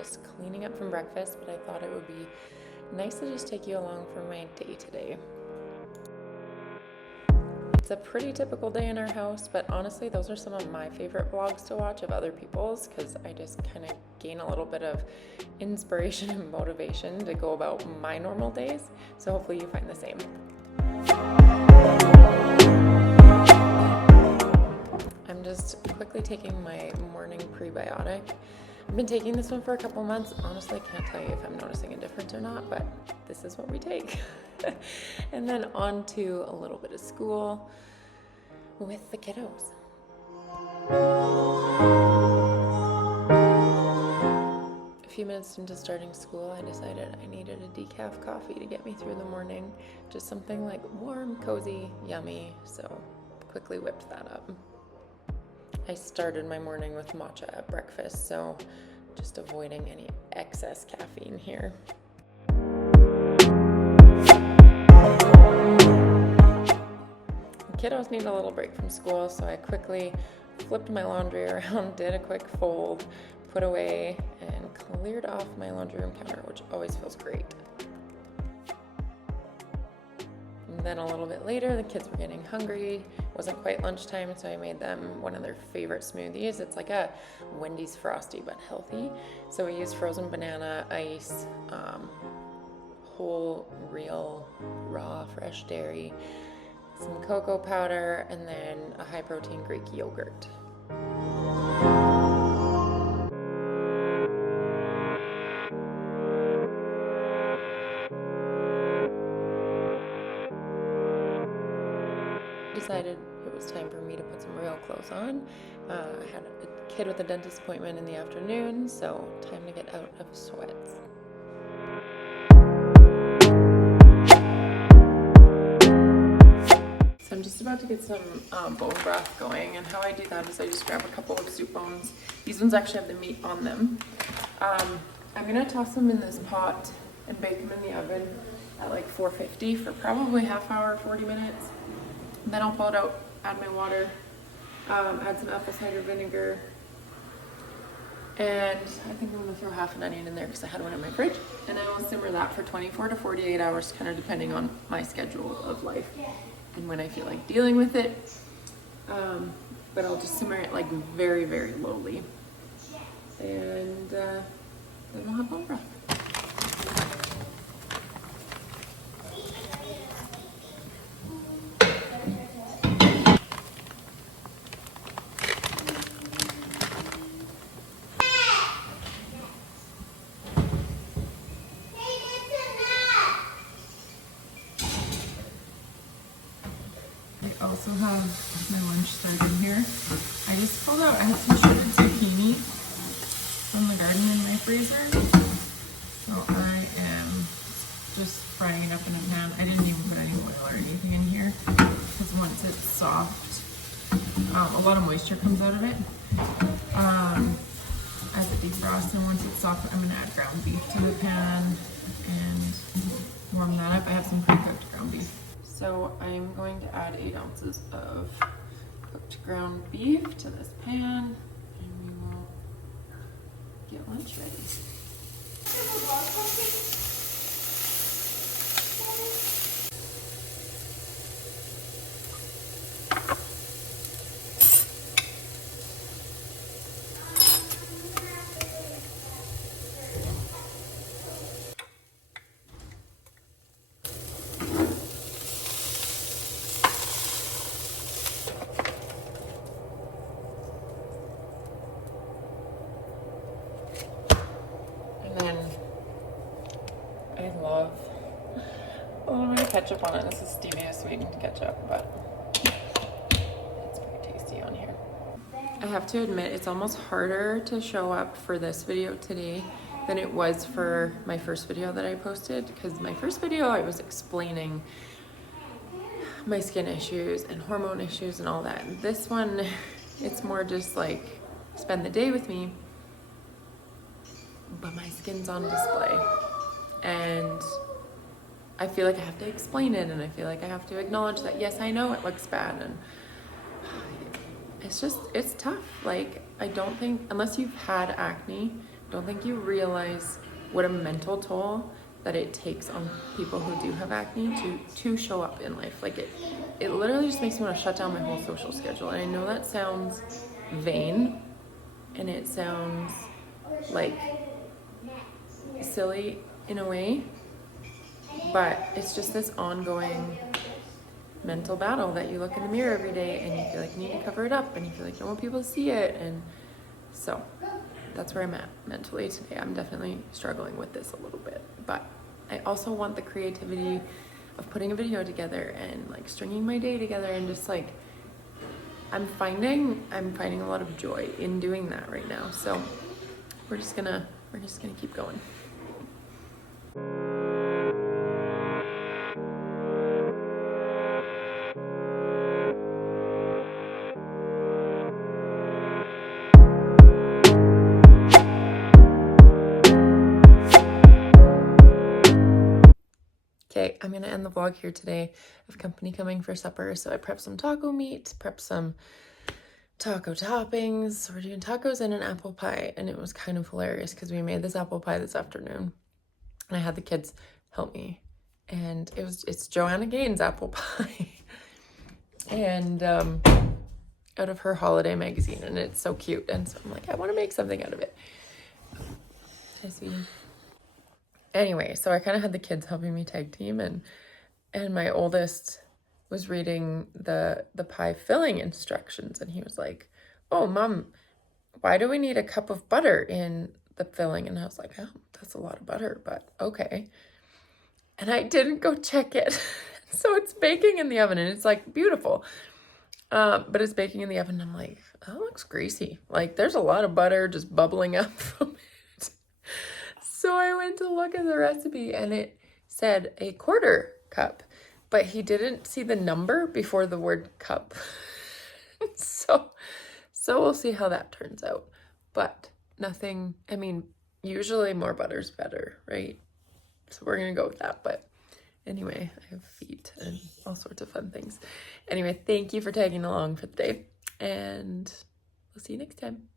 just cleaning up from breakfast, but I thought it would be nice to just take you along for my day today. It's a pretty typical day in our house, but honestly, those are some of my favorite vlogs to watch of other people's, because I just kind of gain a little bit of inspiration and motivation to go about my normal days. So hopefully you find the same. I'm just quickly taking my morning prebiotic. I've been taking this one for a couple months. Honestly, I can't tell you if I'm noticing a difference or not, but this is what we take. And then on to a little bit of school with the kiddos. A few minutes into starting school, I decided I needed a decaf coffee to get me through the morning. Just something like warm, cozy, yummy, so quickly whipped that up. I started my morning with matcha at breakfast, so just avoiding any excess caffeine here. The kiddos need a little break from school, so I quickly flipped my laundry around, did a quick fold, put away, and cleared off my laundry room counter, which always feels great. And then a little bit later, the kids were getting hungry. It wasn't quite lunchtime, so I made them one of their favorite smoothies. It's like a Wendy's Frosty, but healthy. So we used frozen banana, ice, whole, real, raw, fresh dairy, some cocoa powder, and then a high-protein Greek yogurt. Decided it was time for me to put some real clothes on. I had a kid with a dentist appointment in the afternoon, so time to get out of sweats. So I'm just about to get some bone broth going, and how I do that is I just grab a couple of soup bones. These ones actually have the meat on them. I'm gonna toss them in this pot and bake them in the oven at like 450 for probably half hour, 40 minutes. Then I'll pull it out, add my water, add some apple cider vinegar, and I think I'm gonna throw half an onion in there because I had one in my fridge. And I will simmer that for 24 to 48 hours, kind of depending on my schedule of life and when I feel like dealing with it. But I'll just simmer it like very, very lowly. And then we'll have bone broth. I also have my lunch starting here. I just pulled out, I had some shredded zucchini from the garden in my freezer. So I am just frying it up in a pan. I didn't even put any oil or anything in here because once it's soft, a lot of moisture comes out of it as it defrosts. And once it's soft, I'm gonna add ground beef to the pan and warm that up. I have some pre-cooked ground beef. So I'm going to add 8 ounces of cooked ground beef to this pan, and we will get lunch ready. I love a little bit of ketchup on it. This is stevia sweetened ketchup, but it's pretty tasty on here. I have to admit, it's almost harder to show up for this video today than it was for my first video that I posted, because my first video I was explaining my skin issues and hormone issues and all that. And this one, it's more just like spend the day with me, but my skin's on display. And I feel like I have to explain it, and I feel like I have to acknowledge that, yes, I know it looks bad, and it's tough. Like, I don't think, unless you've had acne don't think you realize what a mental toll that it takes on people who do have acne to show up in life. Like it literally just makes me want to shut down my whole social schedule. And I know that sounds vain and it sounds like silly in a way, but it's just this ongoing mental battle that you look in the mirror every day and you feel like you need to cover it up and you feel like you don't want people to see it. And so that's where I'm at mentally today. I'm definitely struggling with this a little bit, but I also want the creativity of putting a video together and like stringing my day together, and just like I'm finding a lot of joy in doing that right now. So we're just gonna keep going. Okay, I'm gonna end the vlog here today. I have company coming for supper, so I prepped some taco meat, prepped some taco toppings. We're doing tacos and an apple pie, and it was kind of hilarious because we made this apple pie this afternoon, and I had the kids help me, and it's Joanna Gaines' apple pie, and out of her holiday magazine, and it's so cute, and so I'm like, I want to make something out of it. I see. Anyway, so I kind of had the kids helping me tag team, and my oldest was reading the pie filling instructions, and he was like, "Oh, Mom, why do we need a cup of butter in the filling?" And I was like, "Oh, that's a lot of butter, but okay." And I didn't go check it. So it's baking in the oven, and it's like beautiful. But it's baking in the oven, and I'm like, that looks greasy. Like there's a lot of butter just bubbling up from it. So I went to look at the recipe, and it said a 1/4 cup, but he didn't see the number before the word cup. So we'll see how that turns out. But nothing, I mean, usually more butter's better, right? So we're gonna go with that. But anyway, I have feet and all sorts of fun things. Anyway, thank you for tagging along for the day, and we'll see you next time.